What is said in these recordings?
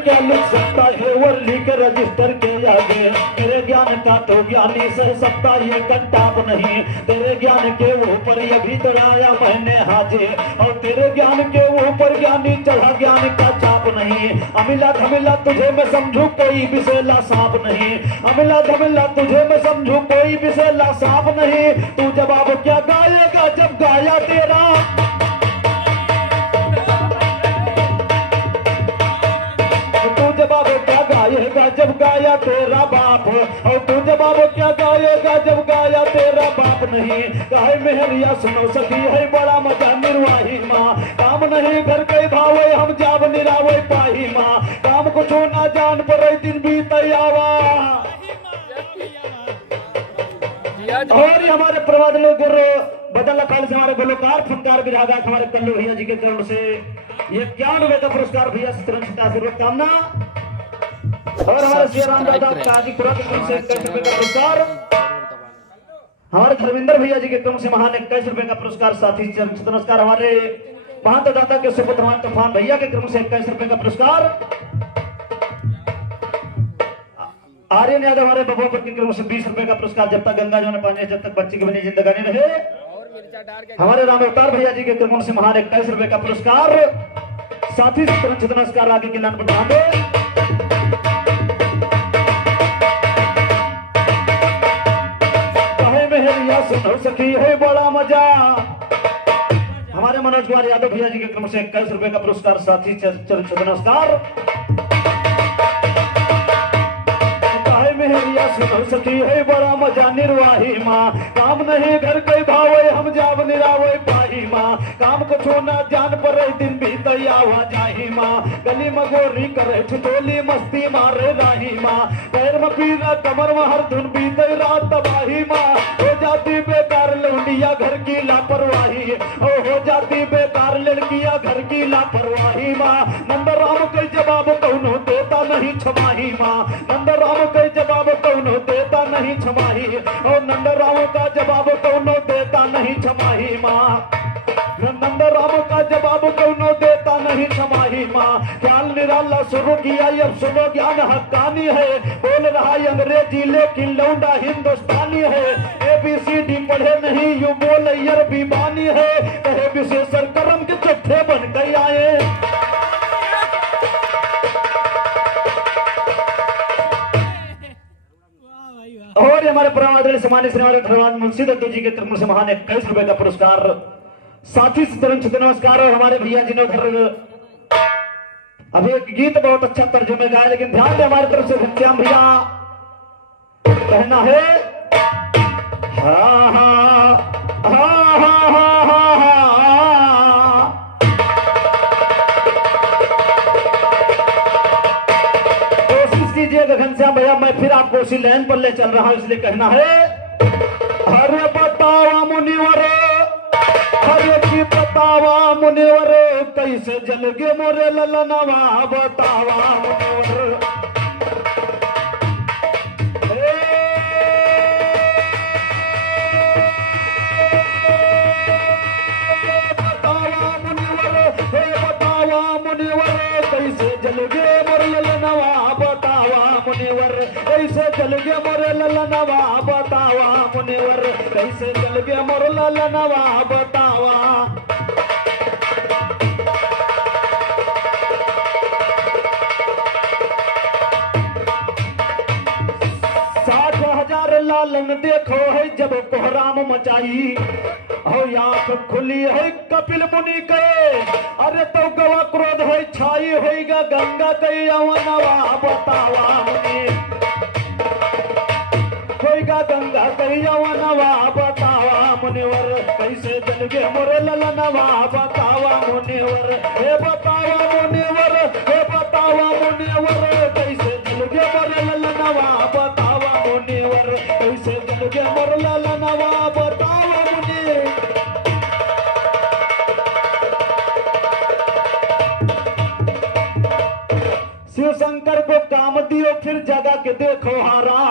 क्या लिख सकता है और लिख रजिस्टर के आगे। तेरे ज्ञान का तो ज्ञानी सह सकता ये कंटाप नहीं, तेरे ज्ञान के ऊपर ये भी चढ़ाया मैंने हाजे, और तेरे ज्ञान के ऊपर ज्ञानी चढ़ा ज्ञान का चाप नहीं। अमिला धमिला तुझे मैं समझू कोई विषैला सांप नहीं, अमिला धमिला तुझे मैं समझू कोई विषैला सांप नहीं। तू जवाब क्या गाएगा जब गाया तेरा, तू जवाब क्या गाएगा जब गाया तेरा बाप, और तू जवाब क्या गाएगा जब गाया तेरा बाप नहीं। कहे मेहरिया सुनो सखी है बड़ा मजा निर्वाही माँ, काम नहीं घर के भावे हम जाब निरावे पाही माँ, काम कुछ ना जान पर दिन बीत आवा। और हमारे प्रवाद गुरु बदल अकाल से हमारे गुलकार फुटकार विरागा हमारे कल्लू भैया जी के चरण से ये 91 का पुरस्कार भैया शुभकामना। और हमारे श्री राम दादा काजीपुरा की तरफ से 21 रुपए का पुरस्कार, हमारे धर्मेंद्र भैया जी के क्रम से महान 21 रुपए का पुरस्कार। साथ ही नमस्कार हमारे महंत दादा के सुपुत्र महंत तूफान भैया के क्रम से 21 रुपए का पुरस्कार। आर्यन यादव हमारे बबुआपुर के क्रम से 20 रुपए का पुरस्कार। जब तक गंगा जमुना पानी जब तक बच्चे की बनी जिंदगानी रहे। हमारे राम अवतार भैया जी के क्रम से महान 21 रुपए का पुरस्कार। साथ ही नमस्कार आगे के लान बढ़ा दे। कहे मेहरिया सुनो सखी है बड़ा मजा, हमारे मनोज कुमार यादव भैया जी के क्रम से 21 रुपए का पुरस्कार। साथ ही नमस्कार मेहरिया सुनो सखी है बड़ा मजा निर्वाही माँ, काम नहीं घर के भावे हम जाब निरावे पाही माँ, काम को छोना जान पर दिन बीत आवा जाही माँ, गली मगोरी करे ठिठोली मस्ती मारे राही माँ, पैर में पीरा कमर में हर धुन बीते रात तबाही माँ, हो जाती बेकार लौंडिया घर की लापरवाही, हो जाती बेकार लड़कियां घर की लापरवाही माँ, नंदराम के जवाब कौनो देता नहीं छमाही माँ, नंदराम के जवाब कौनो देता नहीं छमाही, और नंदराम का जवाब कौनो देता नहीं छमाही माँ, नंदराम का जवाब कौनो देता नहीं छमाही माँ। ख्याल निराला शुरू किया अब सुनो ज्ञान हक्कानी है, बोल रहा अंग्रेजी लेकिन लौंडा हिंदुस्तानी है, ABCD पढ़े नहीं यू बोल अरबी बानी है, कहे विशेषर कर्म के चट्टे बन गए आए। और हमारे पुराने सम्मानित श्री हमारे धर्मवान मुंशी दत्तू जी के क्रम से महान 21 रुपए का पुरस्कार। साथी नमस्कार। और हमारे भैया जी ने उधर अभी एक गीत बहुत अच्छा तर्जुमे गाया, लेकिन ध्यान दे हमारी तरफ से घनश्याम भैया कहना है हाँ हाँ हाँ हाँ हाँ हाँ हाँ। कोशिश कीजिएगा घनश्याम भैया, मैं फिर आपको उसी लाइन पर ले चल रहा हूं, इसलिए कहना है अरे बतावा मुनिवर, हरे की बतावा मुनिवर, कैसे जलगे मोरे ललनवा बतावा मुनिवर। बतावा मुनिवर, हे बतावा मुनिवर, कैसे जलगे मोरे ललनवा बतावा मुनिवर, कैसे जलगे मोरे ललनवा बतावा मुनिवर, कैसे जलगे मोरे ललनवा बतावा। 60,000 लालन देखो है जब कोहराम मचाई, हो आंख खुली है कपिल मुनि के, अरे तो गवा क्रोध है छाई होगा गंगा के यवनवा बतावा मुनि, होगा गंगा के यवनवा बतावा मुनिवर, कैसे जलगे मोरे ललनवा बतावा मुनिवर, हे बतावा मुनिवर, हे बतावा मुनिवर, कैसे जलगे मोरे ललनवा बतावा मुनिवर, कैसे जलगे मोरे ललनवा बतावा मुनि। शिव शंकर को काम दियो फिर जगा के देखो हारा,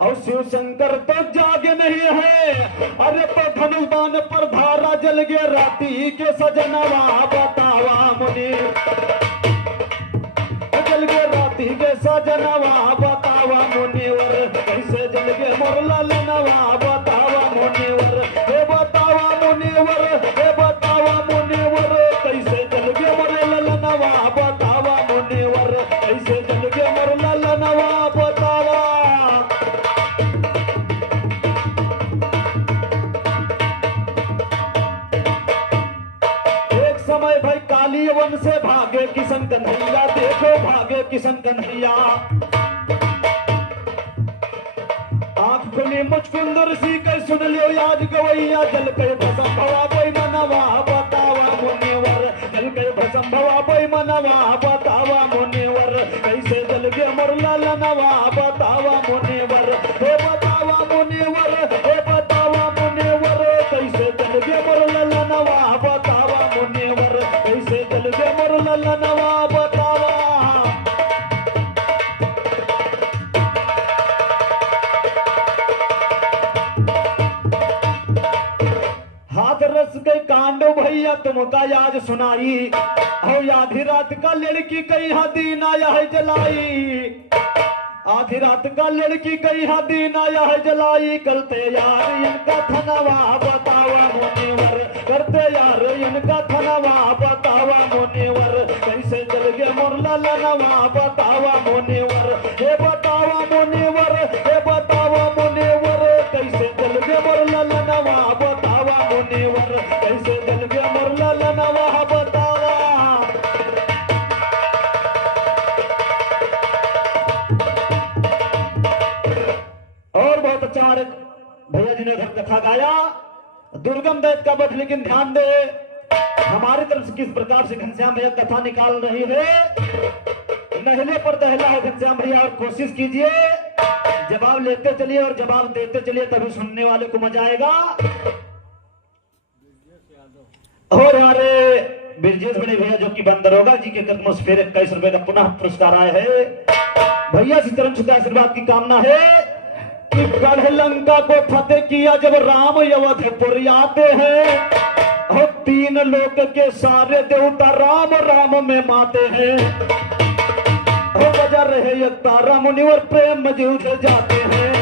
और शिव शंकर तो जागे नहीं है, अरे तो धनुष्बाण पर धारा जल गया राती के सजनवा बतावा मुनि, जल सजनवा बतावा मुनिवर कैसे जल गे मोर ललनवा बतावा मुनिवर हे बतावा मुनिवर हे बतावा मुनिवर कैसे जल गे मोर ललनवा बतावा मुनिवर कैसे जल गे मोर ललनवा बतावा। एक समय भाई काली वन से भागे किशन कन्हैया देखो भागे किशन कन्हैया आंख खुली मुचकुंदर सी कह सुन लियो आज गवैया जल के भसम भवा कोई मनवा बतावा मुनिवर जल के भसम भवा कोई मनवा बतावा मुनिवर कैसे जल गे मोर ललनवा बतावा मुनिवर हे बतावा मुनिवर हे बतावा मुनिवर कैसे जल गे मोर ललनवा बतावा मुनिवर कैसे जल गे मोर ललनवा बतावा। हाथरस के कांडो भैया तुमका याद सुनाई हो आधी रात का लड़की कई हदीन आया है जलाई आधी रात का लड़की कई हदीन आया है जलाई करते यार इनका थनवा बतावा मुनिवर करते यार इनका थनवा बतावा मुनिवर कैसे जल गे मोर ललनवा बतावा मुनिवर हे बतावा मुनिवर हे बतावा मुनिवर कैसे जल गे मोर ललनवा बतावा मुनिवर कैसे जल गे मोर ललनवा बतावा। और बहुत अच्छा भैया जी ने घर कथा गाया दुर्गम दैत का वध लेकिन ध्यान दे हमारी तरफ से किस प्रकार से घनश्याम भैया कथा निकाल रही है नहले पर दहला है घनश्याम भैया और कोशिश कीजिए जवाब लेते चलिए और जवाब देते चलिए तभी सुनने वाले को मजा आएगा। और हमारे ब्रजेश बड़े भैया जो कि बंदरोगा जी के कदमों से फिर 21 रुपए का पुनः पुरस्कार आए हैं भैया से चरण छुटा आशीर्वाद की कामना है कि गढ़ लंका को फतेह किया जब राम अयोध्यपुर आते हैं और 3 लोक के सारे देवता राम राम में माते हैं और बजा रहे एक तारा मुनिवर प्रेम में जूझ जाते हैं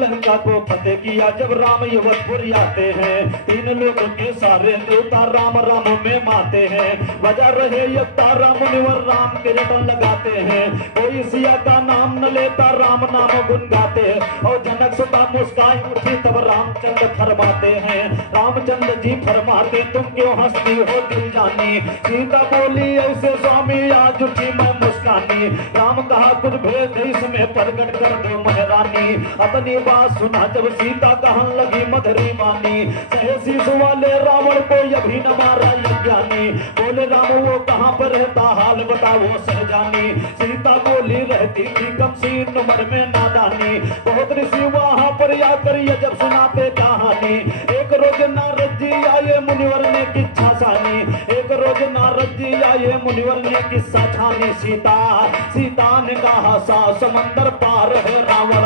लंका को फतेह किया जब राम अयोध्यपुर आते हैं 3 लोक के सारे देवता राम राम में माते हैं बजा रहे एक तारा मुनिवर राम के रटन लगाते हैं कोई सिया का नाम न लेता राम नाम गुन गाते हैं और जनक सुता मुस्काई उठी तब रामचंद्र फरमाते हैं रामचंद्र जी फरमाते तुम क्यों हंसती हो दिल जानी सीता बोली ऐसे स्वामी आज उठी मैं मुस्कानी राम कहा कुछ भेद इसमें प्रकट कर दो महारानी अपनी बात सुना जब सीता कहन लगी मधुरी मानी सहसी वाले रावण को अभी न मारा ये ज्ञानी बोले राम वो कहाँ पर रहता हाल बताओ सहजानी सीता बोली रहती थी कम सीन उम्र में नादानी बहुत ऋषि वहां पर आकर ये जब सुनाते कहानी एक रोज नारद जी आए मुनिवर ने किस्सा छानी एक रोज नारद जी आए मुनिवर ने किस्सा छानी सीता ने कहा सा समंदर पार है रावण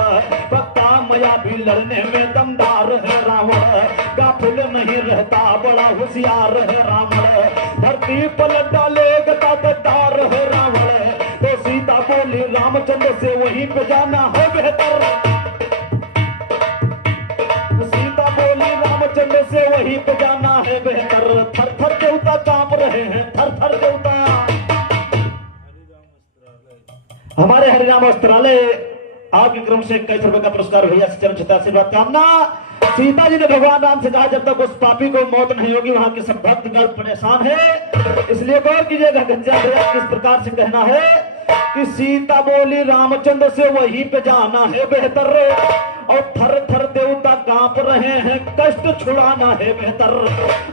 पक्का मया भी लड़ने में दमदार है रावण गाफिल नहीं रहता बड़ा होशियार है रावण धरती पलट डालेगा ताकतदार है रावण तो सीता बोली रामचंद्र से वहीं पे जाना है बेहतर सीता बोली रामचंद्र से वहीं पे जाना है बेहतर थर थर देवता कांप रहे हैं थर थर देवता हमारे हरिनाम वस्त्रालय आपके क्रम से 21 रुपए का पुरस्कार भैया से चरण छुटा आशीर्वाद कामना। सीता जी ने भगवान राम से कहा जब तक उस पापी को मौत नहीं होगी वहां के सब भक्तगण परेशान है इसलिए गौर कीजिएगा घनश्याम भैया किस प्रकार से कहना है कि सीता बोली रामचंद्र से वहीं पे जाना है बेहतर और थर थर देवता कांप रहे हैं कष्ट छुड़ाना है बेहतर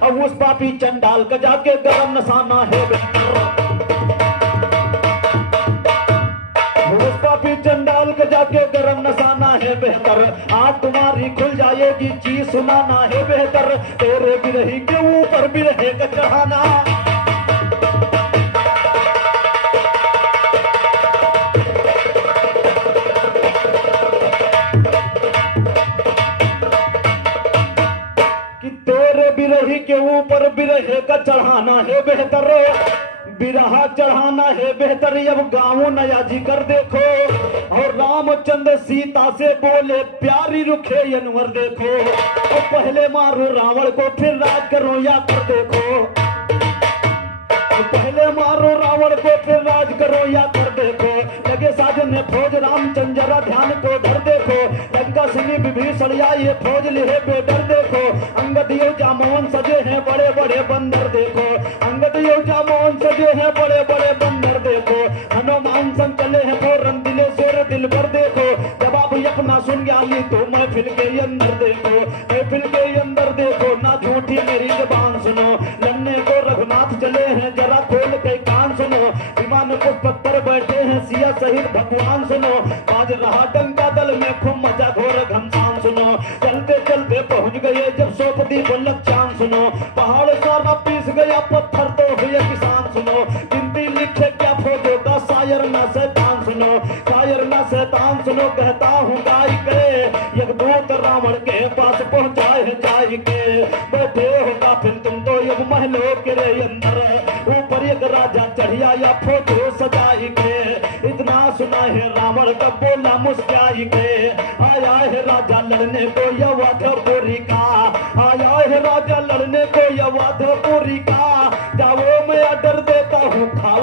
और उस पापी चंडाल का जाके गरम नसाना है बेहतर चंडाल के जाके गरम नसाना है बेहतर आज तुम्हारी खुल जाएगी चीज सुनाना है बेहतर तेरे बिरही के ऊपर बिरहे का चढ़ाना कि तेरे बिरही के ऊपर बिरहे का चढ़ाना है बेहतर, बिरहा चढ़ाना है बेहतर, अब गाँव नया जी कर देखो। और रामचंद्र सीता से बोले प्यारी रुखे अनवर देखो, और पहले मारो रावण को फिर राज करो या कर देखो, पहले मारो रावण को फिर राज करो या कर देखो। लगे साजन ने फौज रामचंद्र जरा ध्यान को धर देखो, लंका सिनी विभीषण या ये फौज लिहे बेडर देखो। अंगद यो जामोहन सजे हैं बड़े बड़े बंदर देखो, अंगद यो जामोहन सजे हैं बड़े बड़े बंदर देखो। हनुमान संग चले हैं फौरन दिले शेर दिल भर देखो, जवाब अपना सुन गया ली तो महफिल के अंदर देखो, महफिल के अंदर देखो ना झूठी मेरी जबान सुनो। लन्ने को रघुनाथ चले हैं जरा खोल के कान सुनो, विमान पुष्पक पर बैठे हैं सिया सहित भगवान सुनो। आज रहा डंका दल में खूब मजा घोर घमसान सुनो, चलते चलते पहुंच गए जब सोपदी बल्लभ चांद सुनो। पहाड़ सारा पीस गया पत्थर तो हुए किसान सुनो, गिनती लिखे क्या फौजों का शायर न शैतान सुनो, शायर न शैतान सुनो। कहता हूँ गाय के एक दूत रावण के पास पहुंचाए जाए के, बैठे होगा फिर तुम तो एक महलों के अंदर, ऊपर एक राजा चढ़िया या फोटो सजाई के। इतना सुना है रावण का बोला मुस्काई के, आया है राजा लड़ने को यवधपुरी का, आया है राजा लड़ने को यवधपुरी का। जाओ मैं डर देता हूँ खाओ